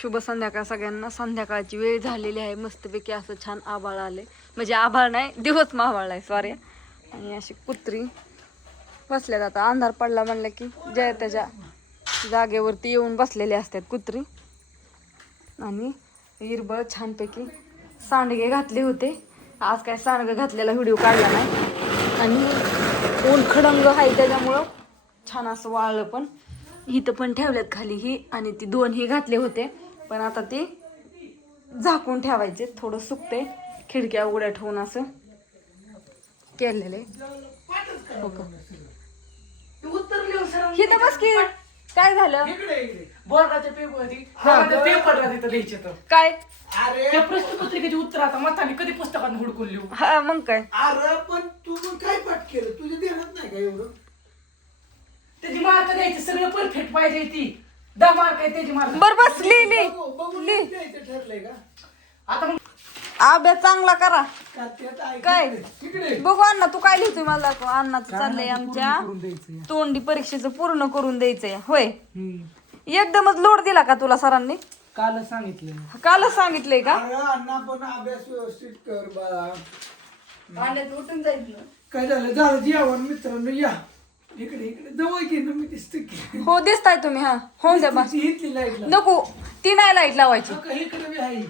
शुभ संध्याकाळ सगळ्यांना. संध्याकाळची वेळ झालेली आहे. मस्तपैकी असं छान आभाळ आले, म्हणजे आभाळ नाही, दिवस मावळला आहे, सॉरी. आणि अशी कुत्री बसल्या जातात. अंधार पडला म्हणलं की ज्या त्याच्या जागेवरती येऊन बसलेले असतात कुत्री. आणि हिरबळ छानपैकी सांडगे घातले होते. आज काय सांडगे घातलेला व्हिडिओ काढला नाही. आणि ऊन खडंग आहे त्याच्यामुळं छान असं वाळलं. पण इथं पण ठेवल्यात खाली ही, आणि ती 2 ही घातले होते, पण आता ते झाकून ठेवायचे. थोडं सुकते, खिडक्या उघड्या ठेवून असं केलेले. हो का, इथं बस की. काय झालं? बोर्डाच्या पेपरला तिथं लिहायचे तर काय? त्या प्रश्नपत्रिकेची उत्तर आता मताने कधी पुस्तकात हुडकून लिहू. हा मग काय? अरे पण तू मग काय पाठ केलं? तुझ्या ध्यानात नाही का एवढं? त्याची मार्क द्यायची, सगळं परफेक्ट पाहिजे. ती 10 मार्क आहे त्याची मार्क. बर बस लिहिली. बघून लिह. द्यायचं ठरलंय का? आता मग अभ्यास चांगला करा. का त्यात ऐक काय? तिकडे बघू अण्णा, तू काय लिहितोय मला दाखव. अण्णाचं चाललंय आमच्या तोंडी परीक्षेचं पूर्ण करून द्यायचंय. होय, एकदमच लोड दिला का तुला सरांनी? काल सांगितलं. कालच सांगितलंय का? अरे अण्णा पण अभ्यास व्यवस्थित कर बाळा. उठून जाईल. काय झालं? झालं जेवण मित्रांनो, या इकडे इकडे जवळ की ना, मी दिसते की हो दिसताय तुम्ही. हा हो द्या बा. इथली लाईट नको, ती नाही लाईट लावायची. हो का, इकडे बी आहे.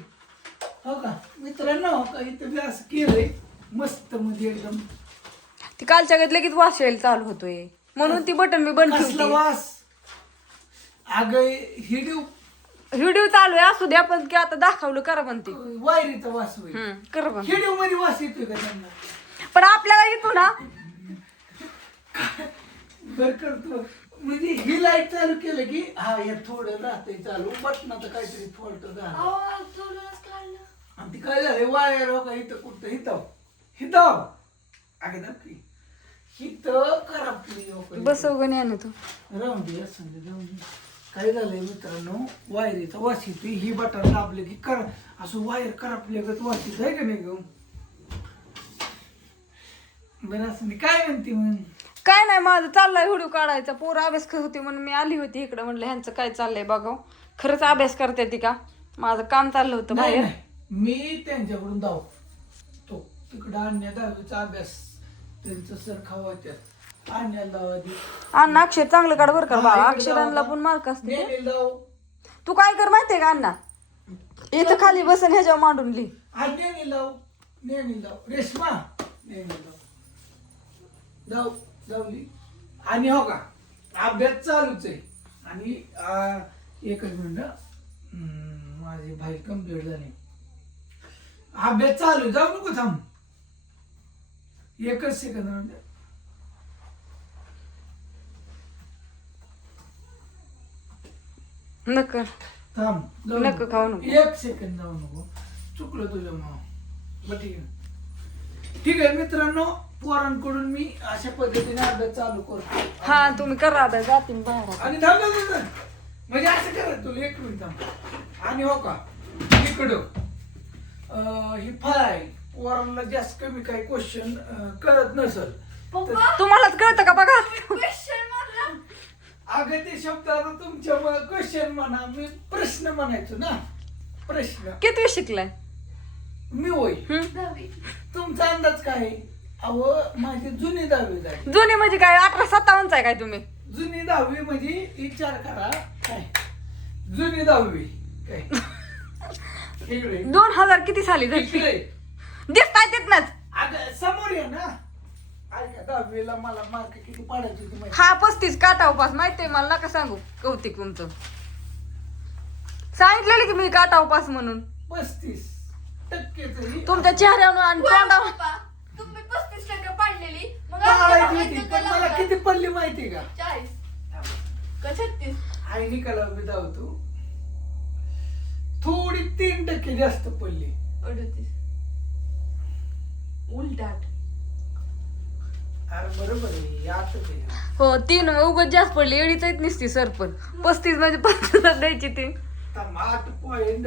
हो का मित्रांनो, हो का, इथं बी असं केलंय मस्त मध्ये एकदम. ती कालच्या गत लगेच वास यायला चालू होतोय, म्हणून ती बटन मी बंद कसला ठेवते. वास? अगं हिडिओ व्हिडिओ चालू आहे, असू द्या. पण की आता दाखवलं करा म्हणते. वायरीचा वास होईल. करा पण. हिडिओ मध्ये वास येतोय का त्यांना? पण आपल्याला येतो ना. बर करतो म्हणजे ही लाईट चालू केलं की हा हे थोडं राहतंय चालू. बटनाचं काहीतरी फॉल्ट झालं. आणि ती काय झालं, वायर हो का इथं कुठं हिथं अगं नक्की हिथं करपली हो का. बसव गणी आणि तू. राहून दे, असं दे, जाऊन दे. काय झालंय मित्रांनो, वायरीचा वास येतोय. ही बटन दाबले की असं वायर करपल्यागत वास येत आहे का नाही ग? बरं असं नाही. काय म्हणते मग? काय नाही, माझं चाललाय व्हिडिओ काढायचा. पोरं अभ्यास करत होती म्हणून मी आली होती इकडे. म्हणलं ह्यांचं काय चाललंय बघाव. खरंच अभ्यास करते ती का? माझं काम चाललं होतं नाही, बाहेर. नाही. मी त्यांच्याकडून तो तिकडं आणण्या 10वीचा अभ्यास त्यांचं सर खावायच्यात आणण्याला लावा दे. अण्णा अक्षर चांगलं काढ बरं का हा, बाळा. इकडे अक्षरांना लावा. पण मार्क असते. नेहमी लाव. तू काय कर माहितीये का अण्णा? इथं खाली बसन ह्याच्यावर मांडून लिही. हा, नेहमी लाव. रेश्मा नेहमी लाव लावली. आणि हो का, अभ्यास चालूच आहे. आणि एकच मिनिट, माझी फाईल कम्प्लीट झाली. अभ्यास चालू, जाऊ नको, थांब एकच सेकंद. म्हणजे नका थांब, जाऊ नको नको. खाऊ नको. 1 सेकंद जाऊ नको. चुकलं तुझ्या मग ठीक आहे. ठीक आहे मित्रांनो, पोरांकडून मी अशा पद्धतीने अभ्यास चालू करतो. हा तुम्ही करा अभ्यास. जाते मी बाहेर. आणि थांब थांब थांब. म्हणजे असं करा तुला 1 मिनिट थांब. आणि हो का, इकडं ही फाईल पोरांना जास्त कमी काही क्वेश्चन कळत नसल तर तुम्हालाच कळतं का बघा. अगं ते शब्दाला तुमच्या क्वेश्चन म्हणा, मी प्रश्न म्हणायचो ना. प्रश्न किती शिकलाय? मी होय. तुमचा अंदाज काय आहे? अहो माझी जुनी 10वी झाली. जुनी म्हणजे काय 1857 आहे काय तुम्ही? जुनी 10वी म्हणजे विचार करा काय. जुनी 10वी काय इकडे 2000 किती साली झाली? इकडे दिसताय तिथनच. अगं समोर ये ना. ऐका, 10वीला मला मार्क किती पाडायचे होते माहिती? हा 35 काटा उपास माहितीये मला. नका सांगू कौतिक तुमचं. सांगितलेलं की मी काटा उपास म्हणून. 35% तरी तुमच्या चेहऱ्यावर आणि तोंडावर. तुम्ही 35% पाडलेली, मग पाडायची होती. पण मला किती पडली माहिती का? 40 का 36? आई निकाला धावतो. थोडी 3% जास्त पडली. 38 उलटाट. अरे बरोबर आहे, आता ते हो 3 उगाच जास्त पडली. एडीच येत नसती सर. पण 35 म्हणजे 50 द्यायची ती. 8 पॉइंट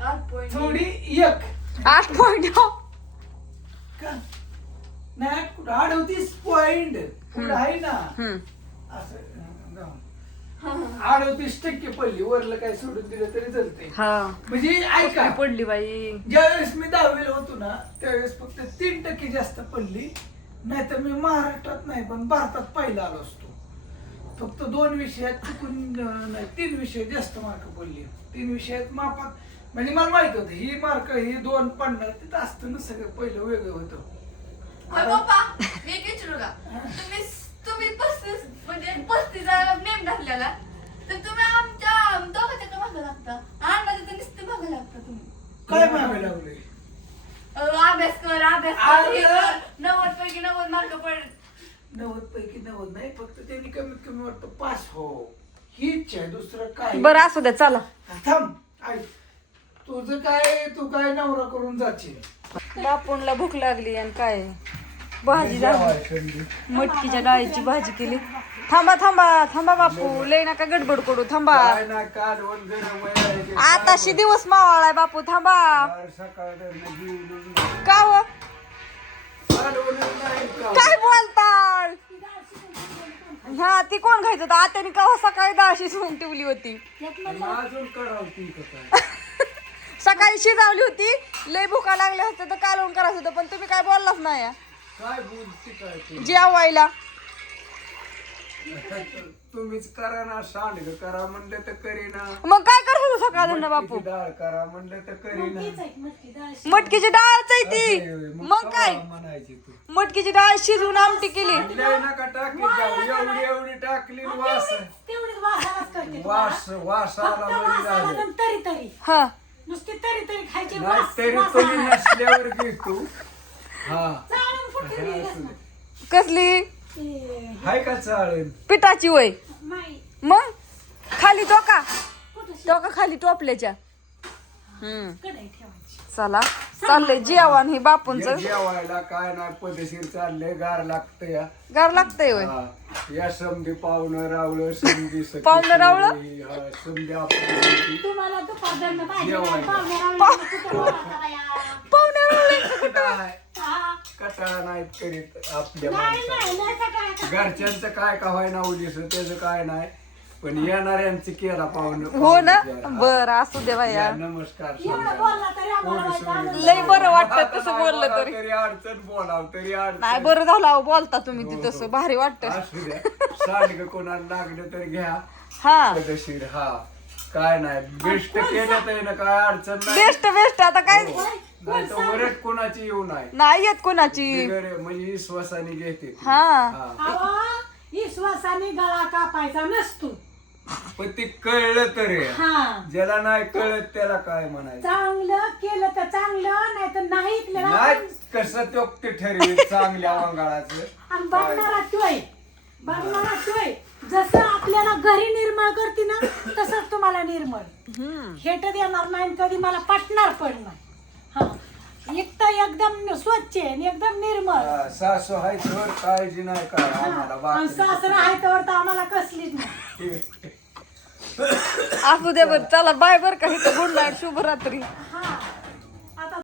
8 पॉइंट. थोडी 1 8 पॉईंट. का नाही, कुठं 38 पॉइंट कुठं आहे ना. असं जाऊन 38% पडली, वरलं काय सोडून दिलं तरी चालतंय. हा म्हणजे ऐका, पडली बाई. ज्यावेळेस मी 10वीला होतो ना त्यावेळेस फक्त 3% जास्त पडली, नाहीतर मी महाराष्ट्रात नाही पण भारतात पहिला आलो असतो. फक्त 2 विषयात चुकून नाही, 3 विषयात जास्त मार्क पडली. 3 विषयात मापात म्हणजे मला माहित होतं ही मार्क ही 2 पडणार, तिथं असतं ना सगळं पहिलं वेगळं होतं. होय पप्पा, मी एक विचारू का? तुम्ही 35 म्हणजे 35 नेम घातलेला, तर तुम्ही आमच्या दोघांच्या का मागं लागता? अण्णाच्या तर नुसतं मागं लागता तुम्ही. काय मागे लागले? अभ्यास कर, अभ्यास कर, हे कर. 90 पैकी 90 मार्क पड. 90 पैकी 90 नाही, फक्त त्यांनी कमीत कमी वाटतं पास हो, ही इच्छा आहे, दुसरं काय. बरं असू द्या चला. थांब ऐक, तुझं काय, तू काय नवरा करून जाशील. बापूंला भूक लागली आणि काय भाजी झाली, मटकीच्या डाळीची भाजी केली. थांबा थांबा थांबा बापू, लय नका गडबड करू, थांबा. काय ना कालवण गरम आहे. आताशी दिवस मावळाय बापू, थांबा. का हो? काय बोलताळ? हा ती कोण खायचं होतं? आत्याने का सकाळी डाळ शिजवून ठेवली होती, सकाळी शिजवली होती. लय भुका लागल्या होत्या तर कालवून करायचं होतं, पण तुम्ही काय बोललाच नाही काय बोलते काय तू? जेवायला. तुम्हीच करा ना, सांडग करा म्हणलं तर करीना, मग काय करत होतो सकाळ बापू? डाळ करा म्हणलं तर करीना. मटकीची डाळच आहे ती. मग काय, म्हणायची तू मटकीची डाळ शिजवून आमटी केली. लय नका टाकी जाऊ, एवढी एवढी टाकली, वास वास वास आला म्हणजे झालं. तरी हा नुसती तरी खायची नाही तरी तुम्ही नसल्यावर घेतो. हा कसली हाय का चालेल. पिठाची वय, मग खाली टोका टोका खाली टोपल्याच्या. चला चाललंय जेवण हे बापूंच. जेवायला काय नाही पद्धतशीर चाललंय, गार लागतं या. गार लागतंय वय. हा. या समधी पाहुणं रावलं, समधी सखी पाहुणं रावळं? सोयरी, हा, समधी आपली तुम्हाला दुपारदरनं पाहिजे जेवायला. पाहुण्या रावळ्यांचं कुठं? काय कटाळा नाही करीत आपल्या माणसाला. घरच्यांचं काय का व्हाय ना उलीस त्याचं काय नाही, पण येणाऱ्यांचं केला पाहुणं. हो ना, बर असू दे बाया. या, नमस्कार समजा. लय बरं वाटतं तसं बोललं तरी. तरी अडचण बोलाव तरी अडचण नाही बरं झालं अहो, बोलता तुम्ही ती तसं भारी वाटत. असू द्या. सांडग कोणाला लागलं तर घ्या हा पद्धतशीर. हा काय नाही, बेस्ट केलं तर ना, काय अडचण नाही. बेस्ट बेस्ट आता काय नाही तर वरट कोणाची येऊ नाही. नाही येत कोणाची. बिगर म्हणजे विश्वासाने घेते ती. हा हा. विश्वासाने गळा कापायचा नसतो. पण ती कळलं तर आहे. हा ज्याला नाही कळत त्याला काय म्हणायचं. चांगलं केलं तर चांगलं, नाही तर नाही केलं नाही कसं तो ते ठरवी चांगल्या वंगाळाचं. आणि बघणारा तोय, बघणारा तोय. जसं आपल्याला घरी निर्मळ करते ना तसंच तुम्हाला निर्मळ हेट देणार नाही आणि कधी मला पटणार पण नाही. हा एक तर एकदम स्वच्छ आहे आणि एकदम निर्मळ. हा, सासू आहे तर काळजी नाही काय आम्हाला आणि बाकी. सासरा आहे तर आम्हाला कसलीच नाही. असू दे बरं, चला बाय बर का. गुड नाईट, शुभरात्री.